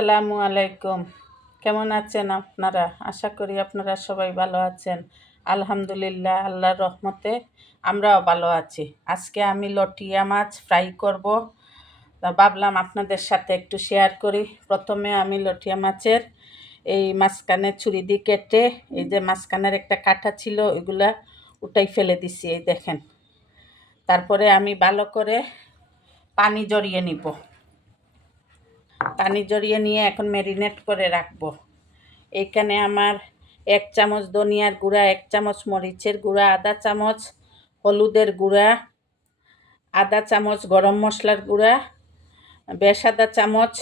আসসালামু আলাইকুম। কেমন আছেন আপনারা? আশা করি আপনারা সবাই ভালো আছেন। আলহামদুলিল্লাহ, আল্লাহর রহমতে আমরাও ভালো আছি। আজকে আমি লটিয়া মাছ ফ্রাই করব। ভাবলাম আপনাদের সাথে একটু শেয়ার করি। প্রথমে আমি লটিয়া মাছের এই মাঝখানে ছুরি দিয়ে কেটে, এই যে মাঝখানের একটা কাঁটা ছিল, ওইগুলা উঠাই ফেলে দিছি, এই দেখেন। তারপরে আমি ভালো করে পানি জড়িয়ে নিব। পানি জড়িয়ে নিয়ে এখন ম্যারিনেট করে রাখব। এখানে আমার এক চামচ ধনিয়ার গুঁড়া, এক চামচ মরিচের গুঁড়া, আধা চামচ হলুদের গুঁড়া, আধা চামচ গরম মশলার গুঁড়া, বেশ আধা চামচ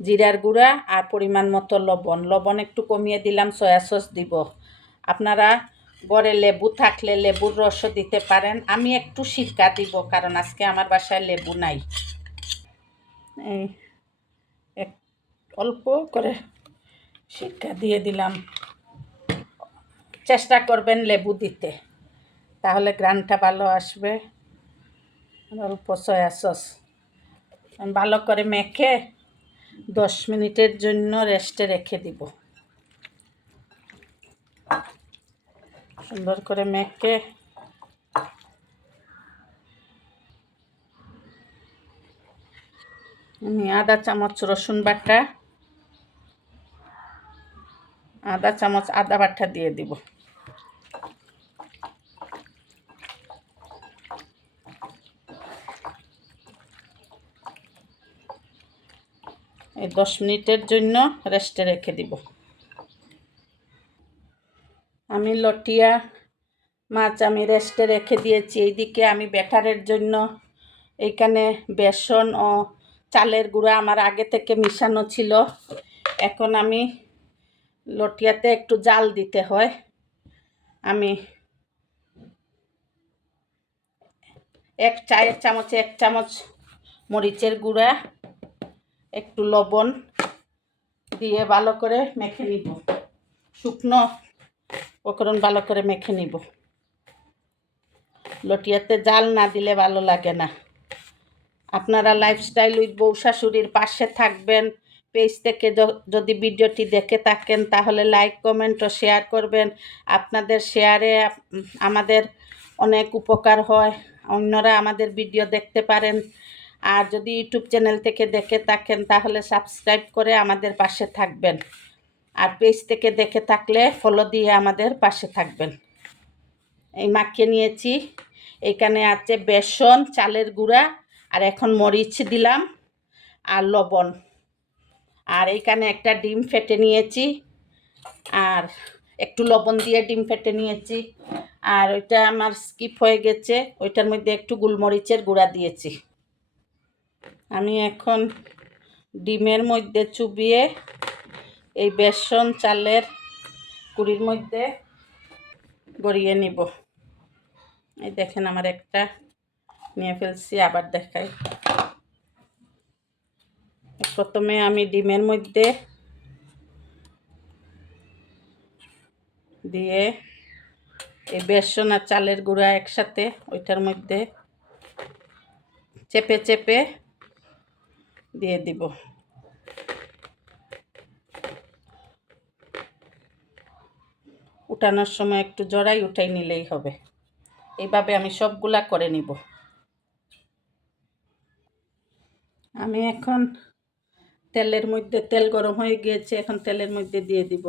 জিরার গুঁড়া আর পরিমাণ মতো লবণ। লবণ একটু কমিয়ে দিলাম, সয়া সস দিব। আপনারা গড়ে লেবু থাকলে লেবুর রসও দিতে পারেন। আমি একটু সিরকা দিব, কারণ আজকে আমার বাসায় লেবু নাই। এই অল্প করে শিক্ষা দিয়ে দিলাম। চেষ্টা করবেন লেবু দিতে, তাহলে গ্রানটা ভালো আসবে। অল্প সয়া সস। ভালো করে মেখে দশ মিনিটের জন্য রেস্টে রেখে দিব। সুন্দর করে মেখে আমি আধা চামচ রসুন বাটা আধা চামচ, আদা বাটা দিয়ে দিব। এই দশ মিনিটের জন্য রেস্টে রেখে দিব। আমি লটিয়া মাছ আমি রেস্টে রেখে দিয়েছি। এইদিকে আমি ব্যাটারের জন্য এইখানে বেসন ও চালের গুঁড়া আমার আগে থেকে মিশানো ছিল। এখন আমি লটিয়াতে একটু জাল দিতে হয়। আমি এক চায়ের চামচে, এক চামচ মরিচের গুঁড়া, একটু লবণ দিয়ে ভালো করে মেখে নিব। শুকনো উপকরণ ভালো করে মেখে নিব। লটিয়াতে জাল না দিলে ভালো লাগে না। আপনারা লাইফস্টাইল উইথ বউ শাশুড়ির পাশে থাকবেন পেজ থেকে যদি ভিডিওটি দেখে থাকেন, তাহলে লাইক, কমেন্ট ও শেয়ার করবেন। আপনাদের শেয়ারে আমাদের অনেক উপকার হয়। অন্যরা আমাদের ভিডিও দেখতে পারেন। আর যদি ইউটিউব চ্যানেল থেকে দেখে থাকেন, তাহলে সাবস্ক্রাইব করে আমাদের পাশে থাকবেন। আর পেজ থেকে দেখে থাকলে ফলো দিয়ে আমাদের পাশে থাকবেন। এই মাখিয়ে নিয়েছি। এখানে আছে বেসন, চালের গুঁড়া, আর এখন মরিচ দিলাম আর লবণ। আর এইখানে একটা ডিম ফেটে নিয়েছি। আর একটু লবণ দিয়ে ডিম ফেটে নিয়েছি। আর ওইটা আমার স্কিপ হয়ে গেছে। ওইটার মধ্যে একটু গুলমরিচের গুঁড়া দিয়েছি। আমি এখন ডিমের মধ্যে চুবিয়ে এই বেসন, চালের কুড়ির মধ্যে গড়িয়ে নিব। এই দেখেন আমার একটা নিয়ে ফেলছি, আবার দেখাই। প্রথমে আমি ডিমের মধ্যে দিয়ে এই বেসন আর চালের গুঁড়া একসাথে ওইটার মধ্যে চেপে চেপে দিয়ে দিব। উঠানোর সময় একটু জড়াই উঠাই নিলেই হবে। এইভাবে আমি সবগুলা করে নিব। আমি এখন তেলের মধ্যে তেল গরম হয়ে গিয়েছে, এখন তেলের মধ্যে দিয়ে দিব।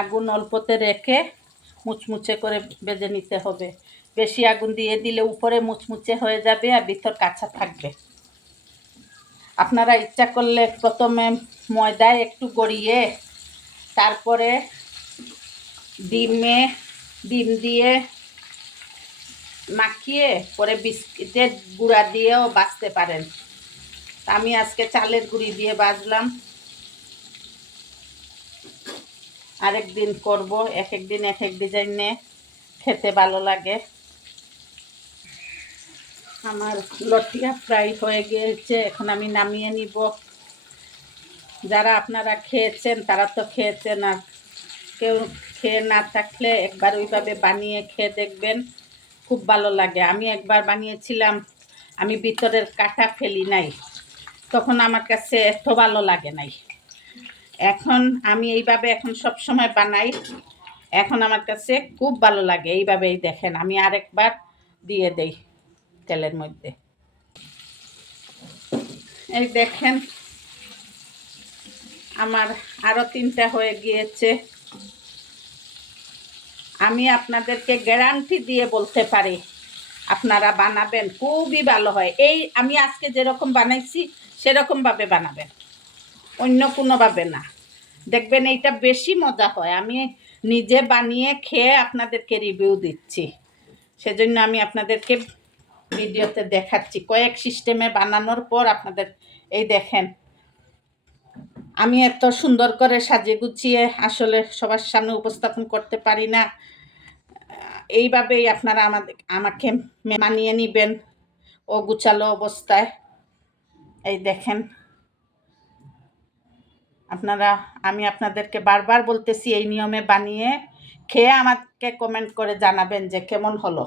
আগুন অল্পতে রেখে মুচমুচে করে বেজে নিতে হবে। বেশি আগুন দিয়ে দিলে উপরে মুচমুচে হয়ে যাবে আর ভিতর কাঁচা থাকবে। আপনারা ইচ্ছা করলে প্রথমে ময়দায় একটু গড়িয়ে, তারপরে ডিমে ডিম দিয়ে মাখিয়ে, পরে বিস্কিটের গুঁড়া দিয়েও বাঁচতে পারেন। আমি আজকে চালের গুঁড়ি দিয়ে বাজলাম আরেক দিন করব এক এক দিন এক এক ডিজাইনে খেতে ভালো লাগে। আমার লটিয়া ফ্রাই হয়ে গিয়েছে, এখন আমি নামিয়ে নিব। যারা আপনারা খেয়েছেন, তারা তো খেয়েছেন আর কেউ খেয়ে না থাকলে একবার ওইভাবে বানিয়ে খেয়ে দেখবেন, খুব ভালো লাগে। আমি একবার বানিয়েছিলাম, আমি ভিতরের কাটা ফেলি নাই। তখন আমার কাছে এত ভালো লাগে নাই। এখন আমি এইভাবে এখন সব সময় বানাই, এখন আমার কাছে খুব ভালো লাগে এইভাবেই দেখেন। আমি আরেকবার দিয়ে দেই তেলের মধ্যে। এই দেখেন, আমার আরও তিনটা হয়ে গিয়েছে। আমি আপনাদেরকে গ্যারান্টি দিয়ে বলতে পারি, আপনারা বানাবেন, খুবই ভালো হয়। এই আমি আজকে যেরকম বানাইছি, সেরকমভাবে বানাবেন। অন্য কোনোভাবে না। দেখবেন এইটা বেশি মজা হয়। আমি নিজে বানিয়ে খেয়ে আপনাদেরকে রিভিউ দিচ্ছি। সেজন্য আমি আপনাদেরকে ভিডিওতে দেখাচ্ছি। কয়েক সিস্টেমে বানানোর পর আপনাদের এই দেখেন। আমি এত সুন্দর করে সাজিয়ে গুছিয়ে আসলে সবার সামনে উপস্থাপন করতে পারি না। এইভাবেই আপনারা আমাদের, আমাকে মানিয়ে নেবেন। ও গুছালো অবস্থায়। এই দেখেন। আপনারা, আমি আপনাদেরকে বারবার বলতেছি, এই নিয়মে বানিয়ে খেয়ে আমাকে কমেন্ট করে জানাবেন যে কেমন হলো।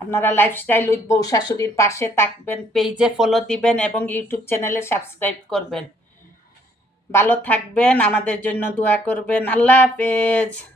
আপনারা লাইফস্টাইল উইথ বউ শাশুড়ির পাশে থাকবেন পেজে ফলো দিবেন এবং ইউটিউব চ্যানেলে সাবস্ক্রাইব করবেন। ভালো থাকবেন, আমাদের জন্য দোয়া করবেন। আল্লাহ হাফেজ।